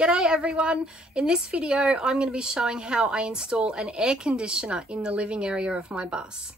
G'day everyone! In this video I'm going to be showing how I install an air conditioner in the living area of my bus.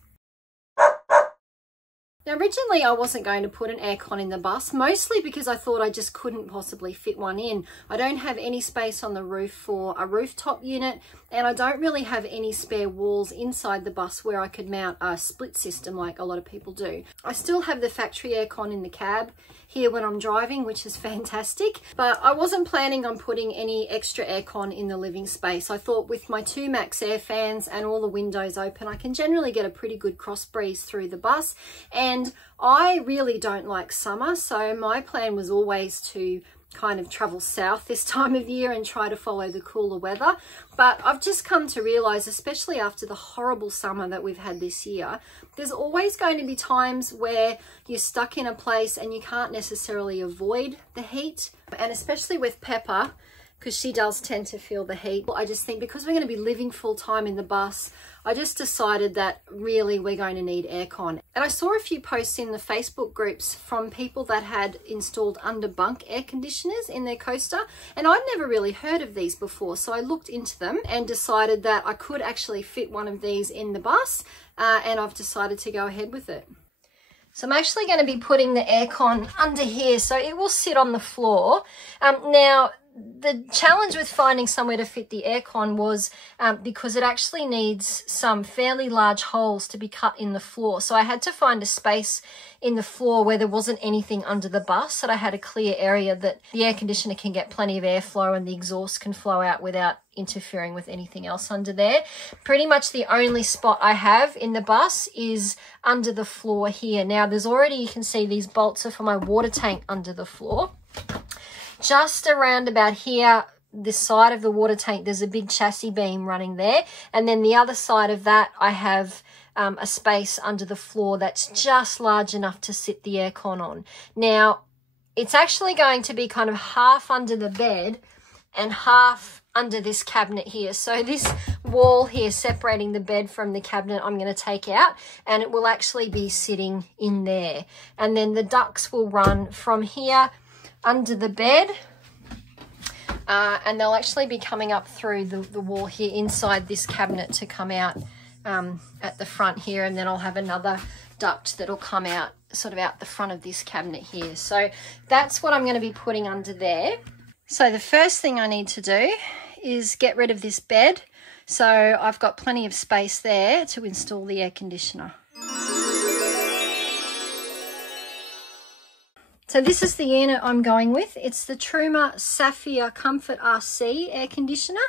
Now originally I wasn't going to put an aircon in the bus, mostly because I thought I just couldn't possibly fit one in. I don't have any space on the roof for a rooftop unit, and I don't really have any spare walls inside the bus where I could mount a split system like a lot of people do. I still have the factory aircon in the cab here when I'm driving, which is fantastic, but I wasn't planning on putting any extra aircon in the living space. I thought with my two max air fans and all the windows open, I can generally get a pretty good cross breeze through the bus, and I really don't like summer, so my plan was always to kind of travel south this time of year and try to follow the cooler weather. But I've just come to realize, especially after the horrible summer that we've had this year, there's always going to be times where you're stuck in a place and you can't necessarily avoid the heat. And especially with Pepper, because she does tend to feel the heat, I just think because we're going to be living full time in the bus, I just decided that really we're going to need aircon. And I saw a few posts in the Facebook groups from people that had installed underbunk air conditioners in their coaster, and I'd never really heard of these before, so I looked into them and decided that I could actually fit one of these in the bus, and I've decided to go ahead with it. So I'm actually going to be putting the aircon under here so it will sit on the floor. Now, the challenge with finding somewhere to fit the aircon was because it actually needs some fairly large holes to be cut in the floor. So I had to find a space in the floor where there wasn't anything under the bus, so that I had a clear area that the air conditioner can get plenty of airflow and the exhaust can flow out without interfering with anything else under there. Pretty much the only spot I have in the bus is under the floor here. Now there's already, you can see these bolts are for my water tank under the floor. Just around about here, this side of the water tank, there's a big chassis beam running there. And then the other side of that, I have a space under the floor that's just large enough to sit the aircon on. Now, it's actually going to be kind of half under the bed and half under this cabinet here. So this wall here separating the bed from the cabinet I'm going to take out, and it will actually be sitting in there. And then the ducts will run from here under the bed, and they'll actually be coming up through the wall here inside this cabinet to come out at the front here, and then I'll have another duct that'll come out sort of out the front of this cabinet here. So that's what I'm going to be putting under there. So the first thing I need to do is get rid of this bed, so I've got plenty of space there to install the air conditioner. So this is the unit I'm going with. It's the Truma Saphir Comfort RC air conditioner.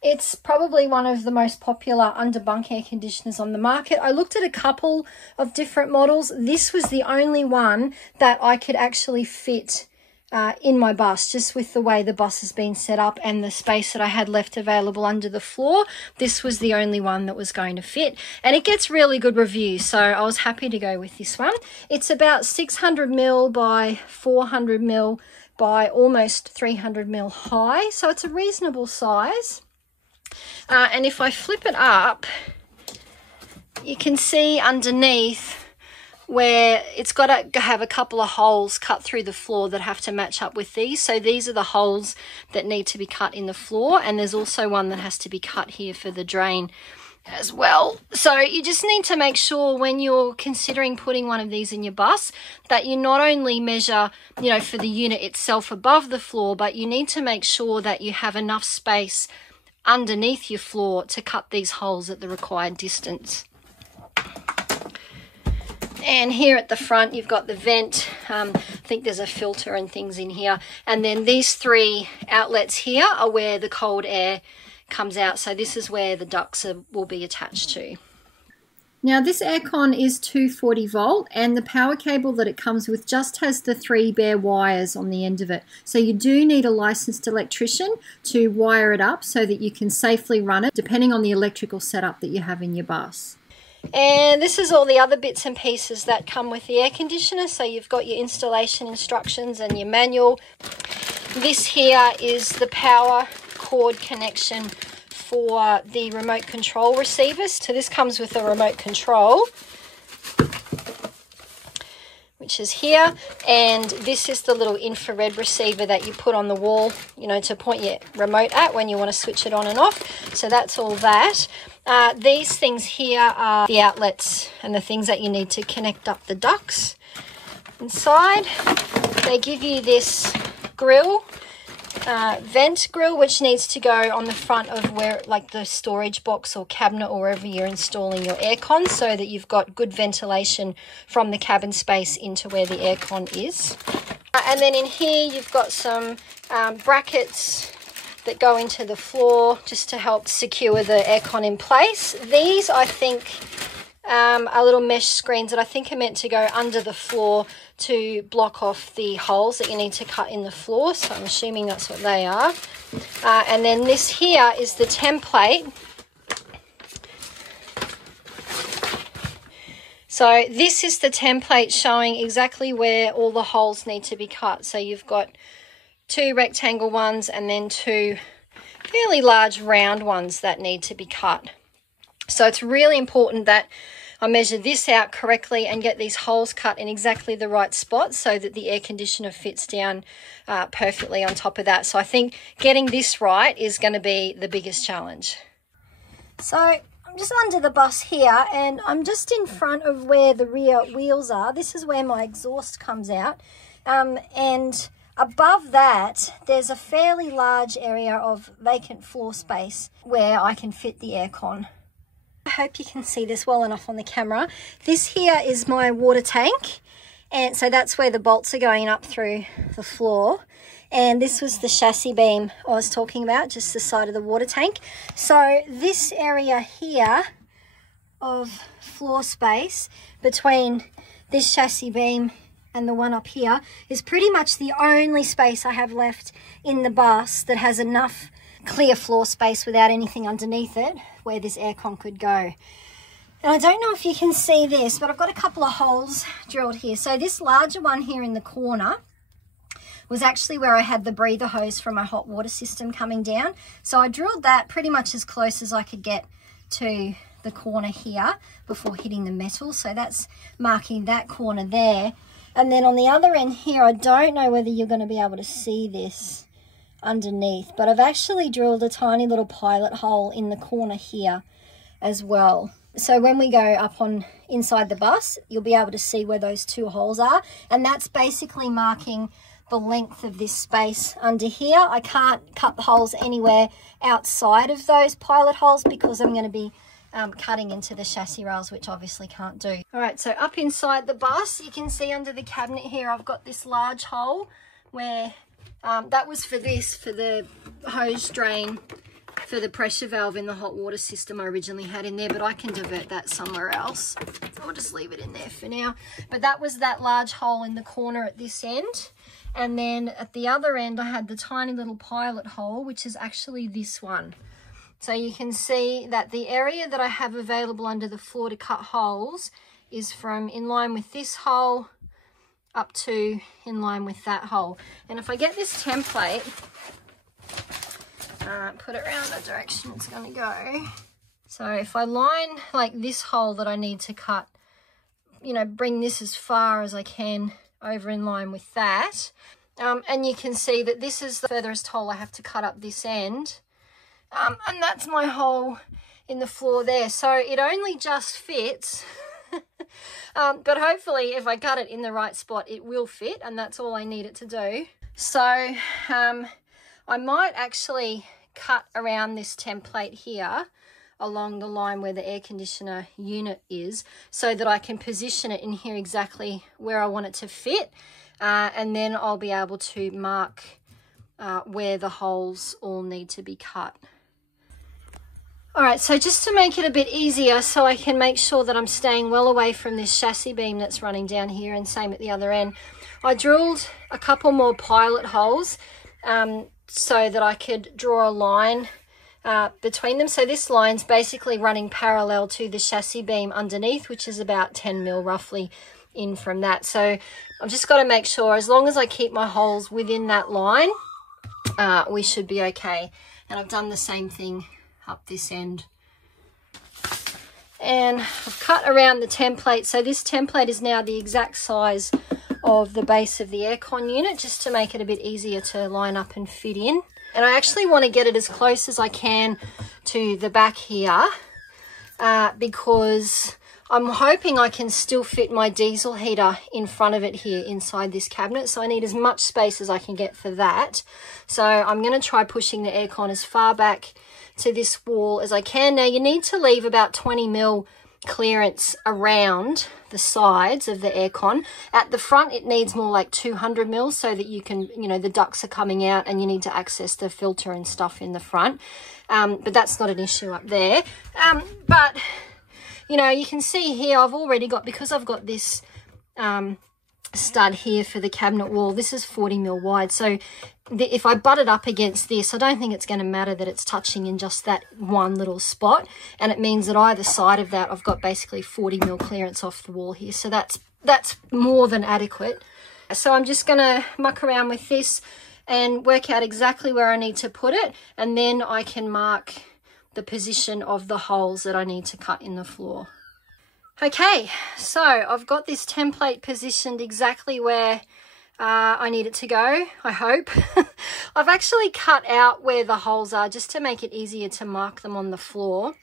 It's probably one of the most popular underbunk air conditioners on the market. I looked at a couple of different models. This was the only one that I could actually fit in my bus, just with the way the bus has been set up and the space that I had left available under the floor. This was the only one that was going to fit, and it gets really good reviews, so I was happy to go with this one. It's about 600 mil by 400 mil by almost 300 mil high, so it's a reasonable size. And if I flip it up, you can see underneath where it's got to have a couple of holes cut through the floor that have to match up with these. So these are the holes that need to be cut in the floor, and there's also one that has to be cut here for the drain as well. So you just need to make sure when you're considering putting one of these in your bus that you not only measure, you know, for the unit itself above the floor, but you need to make sure that you have enough space underneath your floor to cut these holes at the required distance. And here at the front, you've got the vent. I think there's a filter and things in here. And then these three outlets here are where the cold air comes out. So this is where the ducts will be attached to. Now this aircon is 240 volt, and the power cable that it comes with just has the 3 bare wires on the end of it. So you do need a licensed electrician to wire it up so that you can safely run it, depending on the electrical setup that you have in your bus. And this is all the other bits and pieces that come with the air conditioner. So you've got your installation instructions and your manual. This here is the power cord connection for the remote control receivers. So this comes with a remote control, which is here, and this is the little infrared receiver that you put on the wall, you know, to point your remote at when you want to switch it on and off. So that's all that. These things here are the outlets and the things that you need to connect up the ducts. Inside, they give you this grill, vent grill, which needs to go on the front of where, like, the storage box or cabinet or wherever you're installing your aircon, so that you've got good ventilation from the cabin space into where the aircon is. And then in here you've got some brackets that go into the floor just to help secure the aircon in place. These, I think, are little mesh screens that I think are meant to go under the floor to block off the holes that you need to cut in the floor. So I'm assuming that's what they are. And then this here is the template. So this is the template showing exactly where all the holes need to be cut. So you've got 2 rectangle ones and then 2 fairly large round ones that need to be cut. So it's really important that I measure this out correctly and get these holes cut in exactly the right spot so that the air conditioner fits down perfectly on top of that. So I think getting this right is going to be the biggest challenge. So I'm just under the bus here, and I'm just in front of where the rear wheels are. This is where my exhaust comes out. And above that, there's a fairly large area of vacant floor space where I can fit the aircon. I hope you can see this well enough on the camera. This here is my water tank, and so that's where the bolts are going up through the floor. And this was the chassis beam I was talking about, just the side of the water tank. So this area here of floor space between this chassis beam and the one up here is pretty much the only space I have left in the bus that has enough clear floor space without anything underneath it where this aircon could go. And I don't know if you can see this, but I've got a couple of holes drilled here. So this larger one here in the corner was actually where I had the breather hose from my hot water system coming down. So I drilled that pretty much as close as I could get to the corner here before hitting the metal. So that's marking that corner there. And then on the other end here, I don't know whether you're going to be able to see this underneath, but I've actually drilled a tiny little pilot hole in the corner here as well. So when we go up on inside the bus, you'll be able to see where those 2 holes are, and that's basically marking the length of this space under here. I can't cut the holes anywhere outside of those pilot holes because I'm going to be cutting into the chassis rails, which obviously can't do. All right, so up inside the bus, you can see under the cabinet here, I've got this large hole where that was for the hose drain for the pressure valve in the hot water system I originally had in there, but I can divert that somewhere else. So I'll just leave it in there for now. But that was that large hole in the corner at this end. And then at the other end, I had the tiny little pilot hole, which is actually this one. So you can see that the area that I have available under the floor to cut holes is from in line with this hole up to in line with that hole. And if I get this template, put it around the direction it's going to go. So if I line like this hole that I need to cut, you know, bring this as far as I can over in line with that. And you can see that this is the furthest hole I have to cut up this end. And that's my hole in the floor there. So it only just fits. But hopefully if I cut it in the right spot, it will fit, and that's all I need it to do. So I might actually cut around this template here along the line where the air conditioner unit is, so that I can position it in here exactly where I want it to fit, and then I'll be able to mark where the holes all need to be cut. All right, so just to make it a bit easier so I can make sure that I'm staying well away from this chassis beam that's running down here, and same at the other end, I drilled a couple more pilot holes so that I could draw a line between them. So this line's basically running parallel to the chassis beam underneath, which is about 10 mil roughly in from that. So I've just got to make sure, as long as I keep my holes within that line, we should be okay. And I've done the same thing up this end. And I've cut around the template. So this template is now the exact size of the base of the aircon unit, just to make it a bit easier to line up and fit in. And I actually want to get it as close as I can to the back here, because I'm hoping I can still fit my diesel heater in front of it here inside this cabinet. So I need as much space as I can get for that. So I'm going to try pushing the aircon as far back to this wall as I can. Now you need to leave about 20 mil clearance around the sides of the aircon. At the front it needs more like 200 mil so that you can, you know, the ducts are coming out and you need to access the filter and stuff in the front. But that's not an issue up there. But you know, you can see here I've already got, because I've got this stud here for the cabinet wall, this is 40 mil wide. So if I butt it up against this, I don't think it's going to matter that it's touching in just that one little spot. And it means that either side of that, I've got basically 40 mil clearance off the wall here. So that's more than adequate. So I'm just going to muck around with this and work out exactly where I need to put it. And then I can mark the position of the holes that I need to cut in the floor. Okay, so I've got this template positioned exactly where I need it to go, I hope. I've actually cut out where the holes are just to make it easier to mark them on the floor.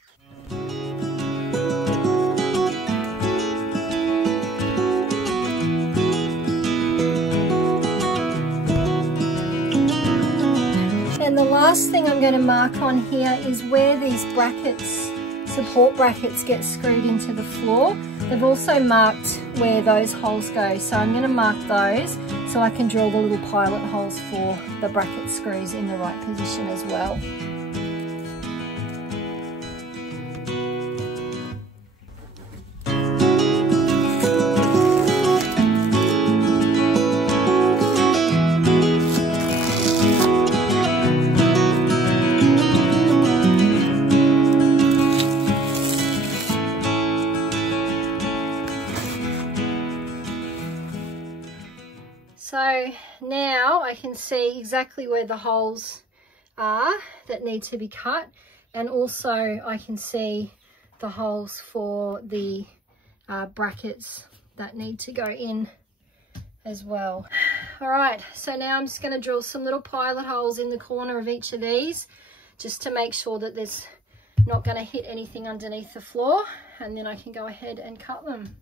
And the last thing I'm going to mark on here is where these brackets, support brackets, get screwed into the floor. They've also marked where those holes go, so I'm going to mark those so I can drill the little pilot holes for the bracket screws in the right position as well. So now I can see exactly where the holes are that need to be cut, and also I can see the holes for the brackets that need to go in as well. All right, so now I'm just going to drill some little pilot holes in the corner of each of these just to make sure that there's not going to hit anything underneath the floor, and then I can go ahead and cut them.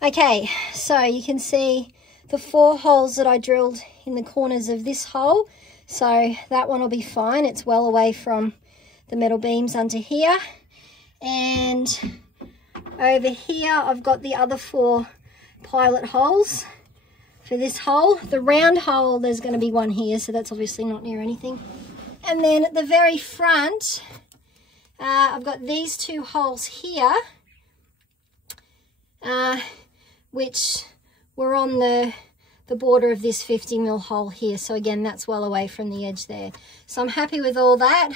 Okay, so you can see the 4 holes that I drilled in the corners of this hole. So that one will be fine. It's well away from the metal beams under here. And over here, I've got the other 4 pilot holes for this hole. The round hole, there's going to be one here, so that's obviously not near anything. And then at the very front, I've got these 2 holes here, which were on the border of this 50 mil hole here. So again, that's well away from the edge there. So I'm happy with all that.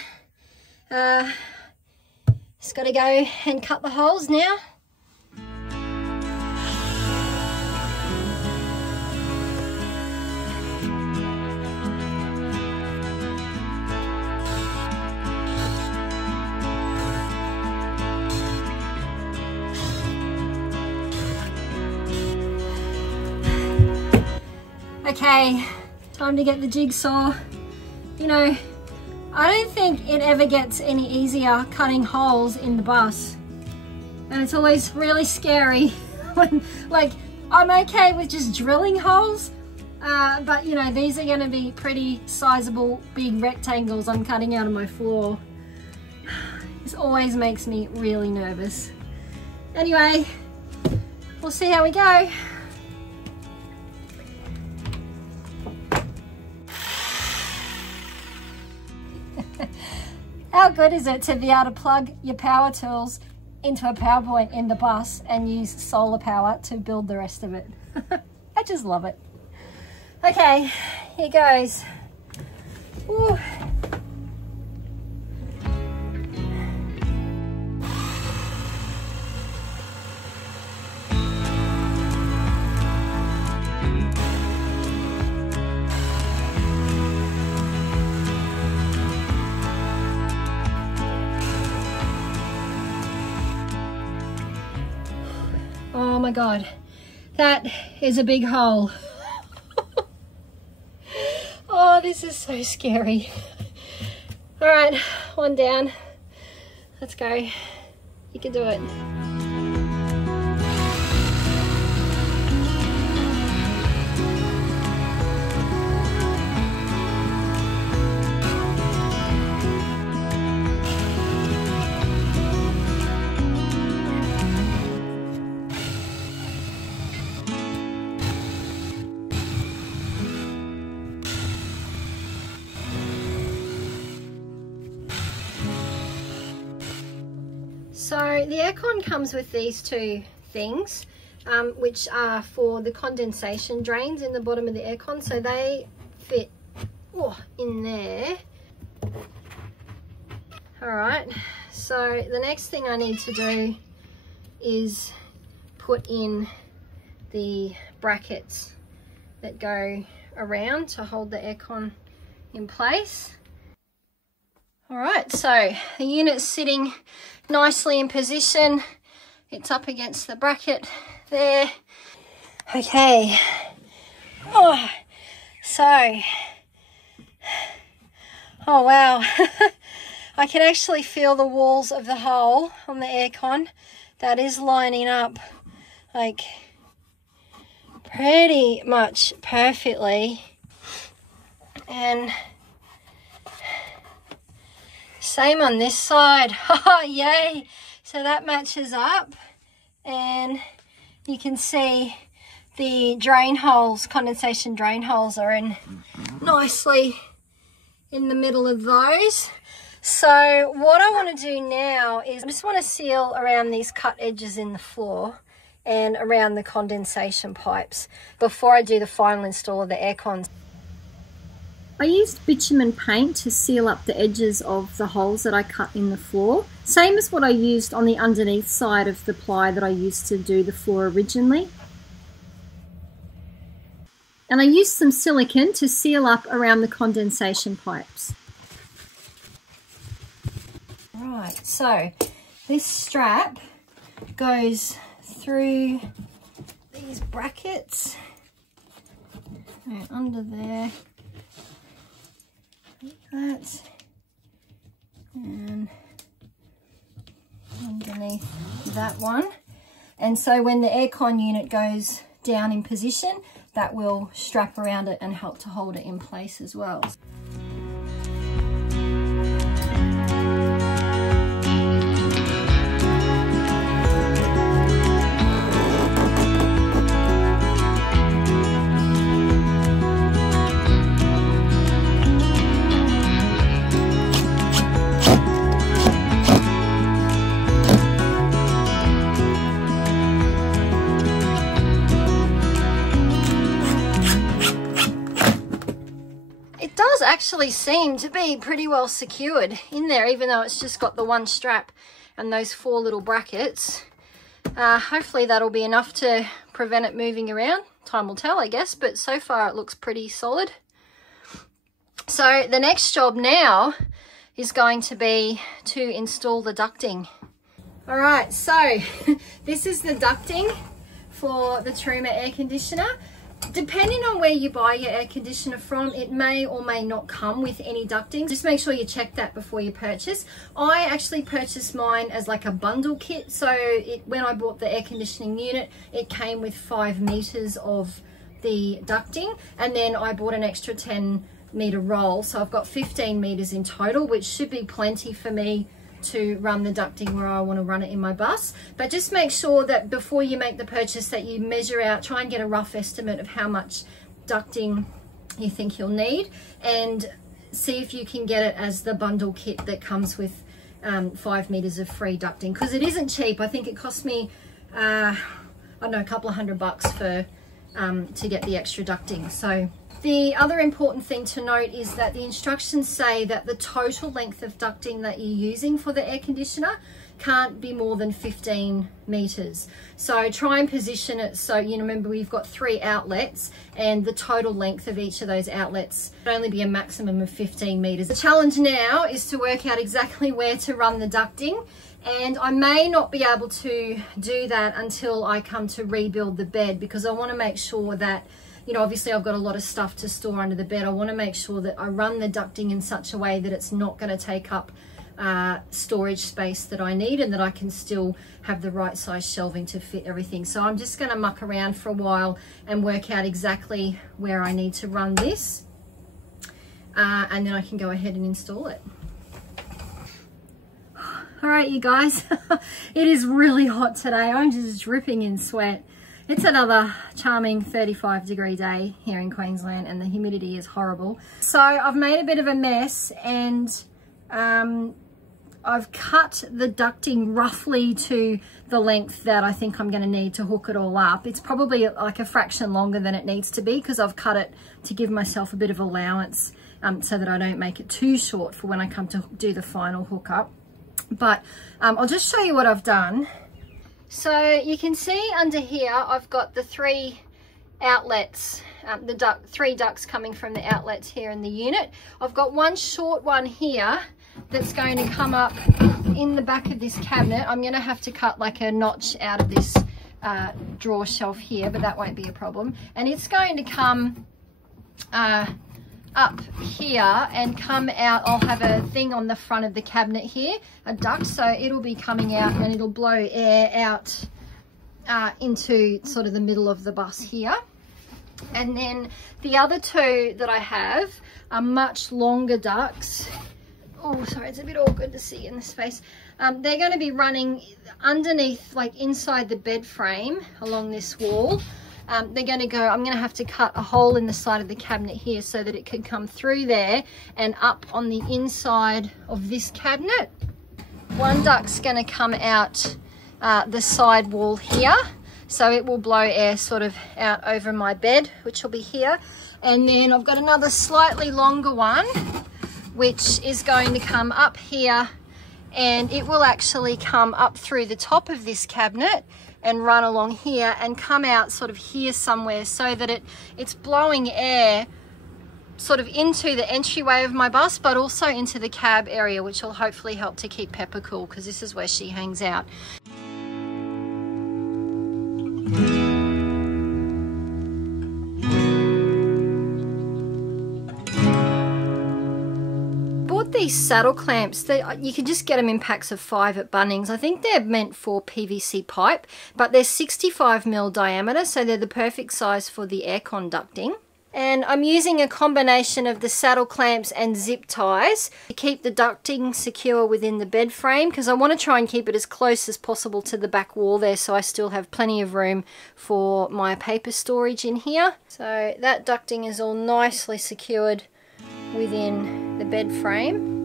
Just got to go and cut the holes now. Okay, time to get the jigsaw. You know, I don't think it ever gets any easier cutting holes in the bus. And it's always really scary when, like, I'm okay with just drilling holes, but you know, these are gonna be pretty sizable, big rectangles I'm cutting out of my floor. This always makes me really nervous. Anyway, we'll see how we go. How good is it to be able to plug your power tools into a power point in the bus and use solar power to build the rest of it? I just love it. Okay, here goes. Woo. my God, that is a big hole. Oh, this is so scary. All right, one down. Let's go. You can do it. So the aircon comes with these two things, which are for the condensation drains in the bottom of the aircon. So they fit in there. All right, so the next thing I need to do is put in the brackets that go around to hold the aircon in place. All right, so the unit's sitting nicely in position. It's up against the bracket there. Okay. Oh wow. I can actually feel the walls of the hole on the aircon. That is lining up like pretty much perfectly. And same on this side. Oh, yay. So that matches up, and you can see the drain holes, condensation drain holes, are in nicely in the middle of those. So what I want to do now is I just want to seal around these cut edges in the floor and around the condensation pipes before I do the final install of the aircon. I used bitumen paint to seal up the edges of the holes that I cut in the floor, same as what I used on the underneath side of the ply that I used to do the floor originally. And I used some silicone to seal up around the condensation pipes. Right, so this strap goes through these brackets and under there. That, and underneath that one. And so when the aircon unit goes down in position, that will strap around it and help to hold it in place as well. Actually seem to be pretty well secured in there, even though it's just got the one strap and those four little brackets. Hopefully that'll be enough to prevent it moving around. Time will tell, I guess, but so far it looks pretty solid. So the next job now is going to be to install the ducting. All right, so this is the ducting for the Truma air conditioner. Depending on where you buy your air conditioner from, it may or may not come with any ducting. Just make sure you check that before you purchase. I actually purchased mine as like a bundle kit. So when I bought the air conditioning unit, it came with 5 meters of the ducting. And then I bought an extra 10 meter roll. So I've got 15 meters in total, which should be plenty for me to run the ducting where I want to run it in my bus. But just make sure that before you make the purchase that you measure out, try and get a rough estimate of how much ducting you think you'll need, and see if you can get it as the bundle kit that comes with 5 meters of free ducting, because it isn't cheap. I think it cost me I don't know, a couple of $100 for to get the extra ducting. So The other important thing to note is that the instructions say that the total length of ducting that you're using for the air conditioner can't be more than 15 meters. So try and position it so, you know, remember we've got 3 outlets and the total length of each of those outlets would only be a maximum of 15 meters. The challenge now is to work out exactly where to run the ducting, and I may not be able to do that until I come to rebuild the bed, because I want to make sure that, you know, obviously I've got a lot of stuff to store under the bed. I want to make sure that I run the ducting in such a way that it's not going to take up storage space that I need, and that I can still have the right size shelving to fit everything. So I'm just going to muck around for a while and work out exactly where I need to run this, and then I can go ahead and install it. All right, you guys, it is really hot today. I'm just dripping in sweat. It's another charming 35-degree day here in Queensland, and the humidity is horrible. So I've made a bit of a mess, and I've cut the ducting roughly to the length that I think I'm going to need to hook it all up. It's probably like a fraction longer than it needs to be, because I've cut it to give myself a bit of allowance so that I don't make it too short for when I come to do the final hookup. But I'll just show you what I've done. So you can see under here I've got the 3 outlets, the 3 ducts coming from the outlets here in the unit. I've got one short one here that's going to come up in the back of this cabinet. I'm going to have to cut like a notch out of this drawer shelf here, but that won't be a problem. And it's going to come up here and come out. I'll have a thing on the front of the cabinet here, a duct, so it'll be coming out and it'll blow air out into sort of the middle of the bus here. And then the other 2 that I have are much longer ducts. Oh, sorry, it's a bit awkward to see in the space. They're going to be running underneath, like inside the bed frame along this wall. They're going to go, I'm going to have to cut a hole in the side of the cabinet here so that it can come through there and up on the inside of this cabinet. One duct's going to come out the side wall here, so it will blow air sort of out over my bed, which will be here. And then I've got another slightly longer one, which is going to come up here, and it will actually come up through the top of this cabinet and run along here and come out sort of here somewhere, so that it's blowing air sort of into the entryway of my bus, but also into the cab area, which will hopefully help to keep Pepper cool, because this is where she hangs out. These saddle clamps, you can just get them in packs of 5 at Bunnings. I think they're meant for PVC pipe, but they're 65mm diameter, so they're the perfect size for the aircon ducting. And I'm using a combination of the saddle clamps and zip ties to keep the ducting secure within the bed frame, because I want to try and keep it as close as possible to the back wall there, so I still have plenty of room for my paper storage in here. So that ducting is all nicely secured within the bed frame.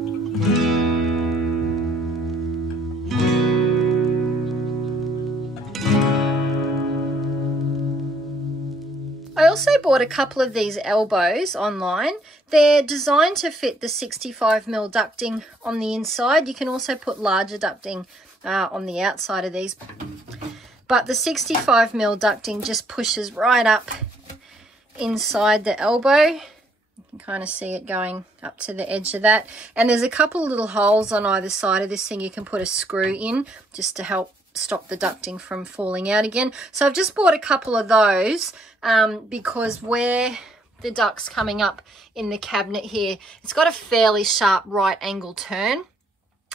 I also bought a couple of these elbows online. They're designed to fit the 65mm ducting on the inside. You can also put larger ducting on the outside of these, but the 65mm ducting just pushes right up inside the elbow. You can kind of see it going up to the edge of that. And there's a couple of little holes on either side of this thing you can put a screw in just to help stop the ducting from falling out again. So I've just bought a couple of those because where the duct's coming up in the cabinet here, it's got a fairly sharp right angle turn.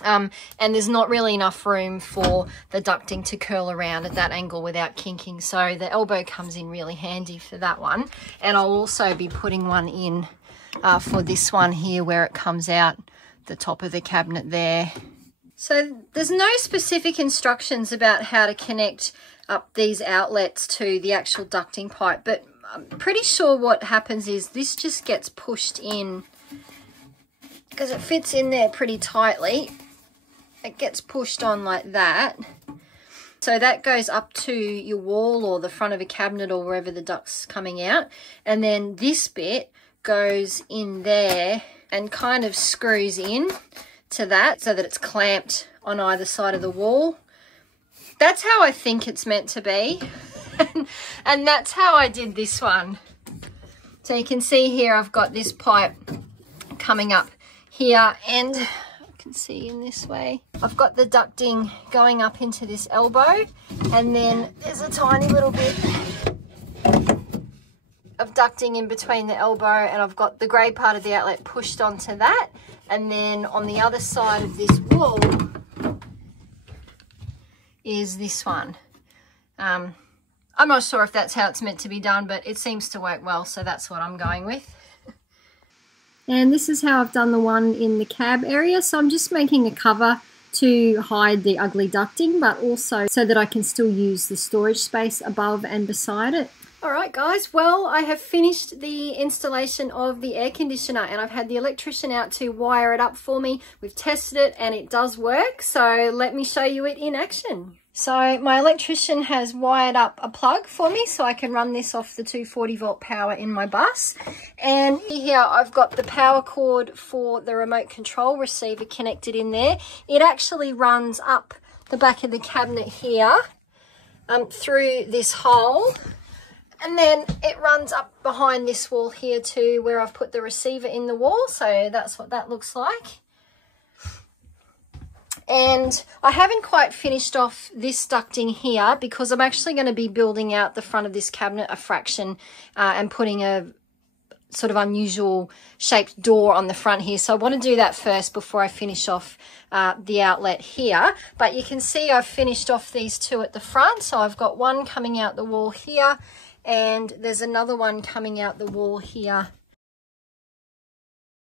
And there's not really enough room for the ducting to curl around at that angle without kinking. So the elbow comes in really handy for that one. And I'll also be putting one in for this one here where it comes out the top of the cabinet there. So there's no specific instructions about how to connect up these outlets to the actual ducting pipe, but I'm pretty sure what happens is this just gets pushed in because it fits in there pretty tightly. It gets pushed on like that, So that goes up to your wall or the front of a cabinet or wherever the duct's coming out. And then this bit goes in there and kind of screws in to that so that it's clamped on either side of the wall. That's how I think it's meant to be. And that's how I did this one. So you can see here I've got this pipe coming up here, and I can see in this way I've got the ducting going up into this elbow, and then there's a tiny little bit of ducting in between the elbow, and I've got the grey part of the outlet pushed onto that. And then on the other side of this wall is this one. I'm not sure if that's how it's meant to be done, but it seems to work well, so that's what I'm going with. And this is how I've done the one in the cab area. So I'm just making a cover to hide the ugly ducting, but also so that I can still use the storage space above and beside it. Alright guys, well I have finished the installation of the air conditioner, and I've had the electrician out to wire it up for me. We've tested it and it does work, so let me show you it in action. So my electrician has wired up a plug for me so I can run this off the 240 volt power in my bus. And here I've got the power cord for the remote control receiver connected in there. It actually runs up the back of the cabinet here through this hole. And then it runs up behind this wall here too, where I've put the receiver in the wall. So that's what that looks like. And I haven't quite finished off this ducting here because I'm actually going to be building out the front of this cabinet a fraction and putting a sort of unusual shaped door on the front here. So I want to do that first before I finish off the outlet here. But you can see I've finished off these two at the front. So I've got one coming out the wall here, and there's another one coming out the wall here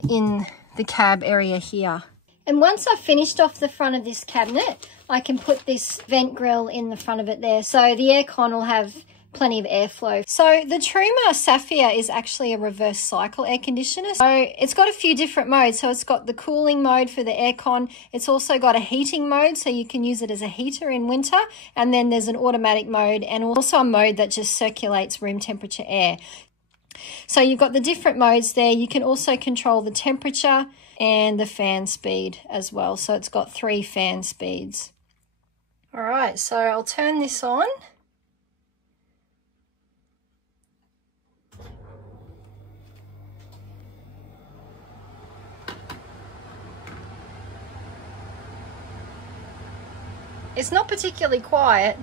in the cab area here. And once I've finished off the front of this cabinet, I can put this vent grill in the front of it there. So the aircon will have plenty of airflow. So the Truma Saphir is actually a reverse cycle air conditioner. So it's got a few different modes. So it's got the cooling mode for the aircon. It's also got a heating mode, so you can use it as a heater in winter. And then there's an automatic mode and also a mode that just circulates room temperature air. So you've got the different modes there. You can also control the temperature and the fan speed as well. So it's got 3 fan speeds. All right, so I'll turn this on. It's not particularly quiet.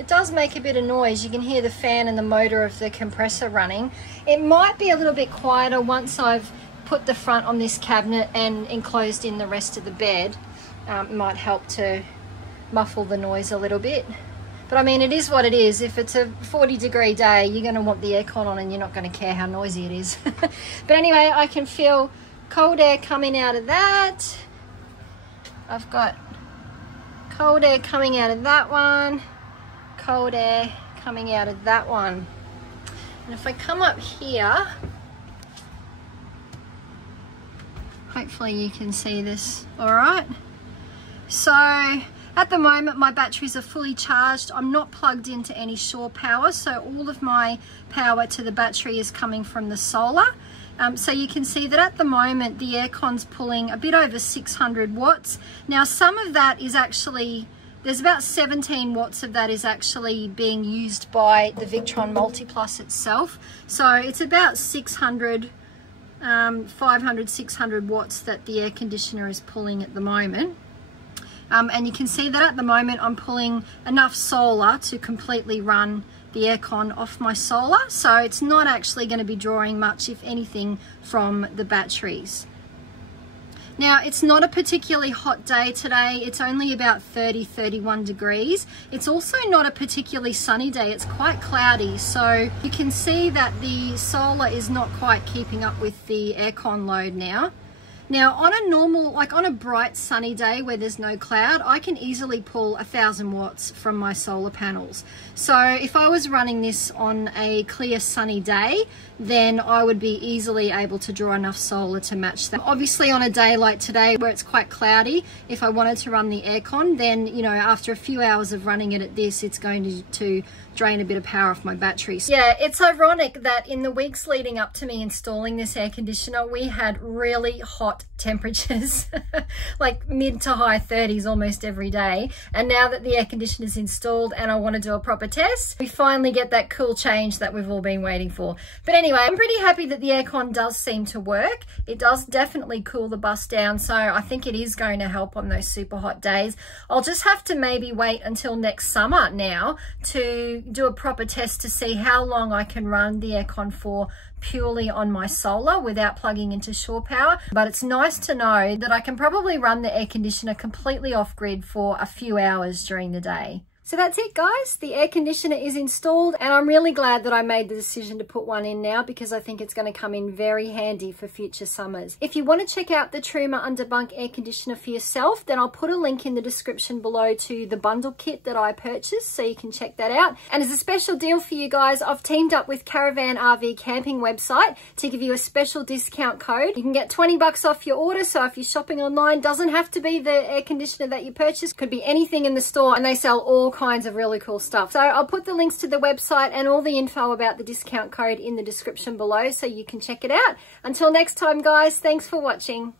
It does make a bit of noise. You can hear the fan and the motor of the compressor running. It might be a little bit quieter once I've put the front on this cabinet and enclosed in the rest of the bed. It might help to muffle the noise a little bit. But I mean, it is what it is. If it's a 40-degree day, you're going to want the aircon on and you're not going to care how noisy it is. But anyway, I can feel cold air coming out of that. I've got cold air coming out of that one. Cold air coming out of that one. And if I come up here, hopefully you can see this all right. So at the moment my batteries are fully charged. I'm not plugged into any shore power, so all of my power to the battery is coming from the solar. So you can see that at the moment the aircon's pulling a bit over 600 watts. Now some of that is actually, there's about 17 watts of that is actually being used by the Victron Multiplus itself. So it's about 500, 600 watts that the air conditioner is pulling at the moment. And you can see that at the moment I'm pulling enough solar to completely run the aircon off my solar. So it's not actually going to be drawing much, if anything, from the batteries. Now, it's not a particularly hot day today. It's only about 30, 31 degrees. It's also not a particularly sunny day. It's quite cloudy. So you can see that the solar is not quite keeping up with the aircon load now. Now, on a normal, like on a bright sunny day where there's no cloud, I can easily pull 1,000 watts from my solar panels. So if I was running this on a clear sunny day, then I would be easily able to draw enough solar to match that. Obviously on a day like today where it's quite cloudy, if I wanted to run the aircon, then, you know, after a few hours of running it at this, it's going to drain a bit of power off my batteries. Yeah, it's ironic that in the weeks leading up to me installing this air conditioner, we had really hot temperatures, like mid to high 30s almost every day. And now that the air conditioner is installed and I want to do a proper test, we finally get that cool change that we've all been waiting for. But anyway, I'm pretty happy that the aircon does seem to work. It does definitely cool the bus down, so I think it is going to help on those super hot days. I'll just have to maybe wait until next summer now to do a proper test to see how long I can run the aircon for purely on my solar without plugging into shore power. But it's nice to know that I can probably run the air conditioner completely off grid for a few hours during the day. So that's it, guys. The air conditioner is installed, and I'm really glad that I made the decision to put one in now because I think it's going to come in very handy for future summers. If you want to check out the Truma Underbunk air conditioner for yourself, then I'll put a link in the description below to the bundle kit that I purchased, so you can check that out. And as a special deal for you guys, I've teamed up with Caravan RV Camping website to give you a special discount code. You can get 20 bucks off your order, so if you're shopping online, doesn't have to be the air conditioner that you purchased, could be anything in the store, and they sell all kinds of really cool stuff. So I'll put the links to the website and all the info about the discount code in the description below so you can check it out. Until next time, guys, thanks for watching.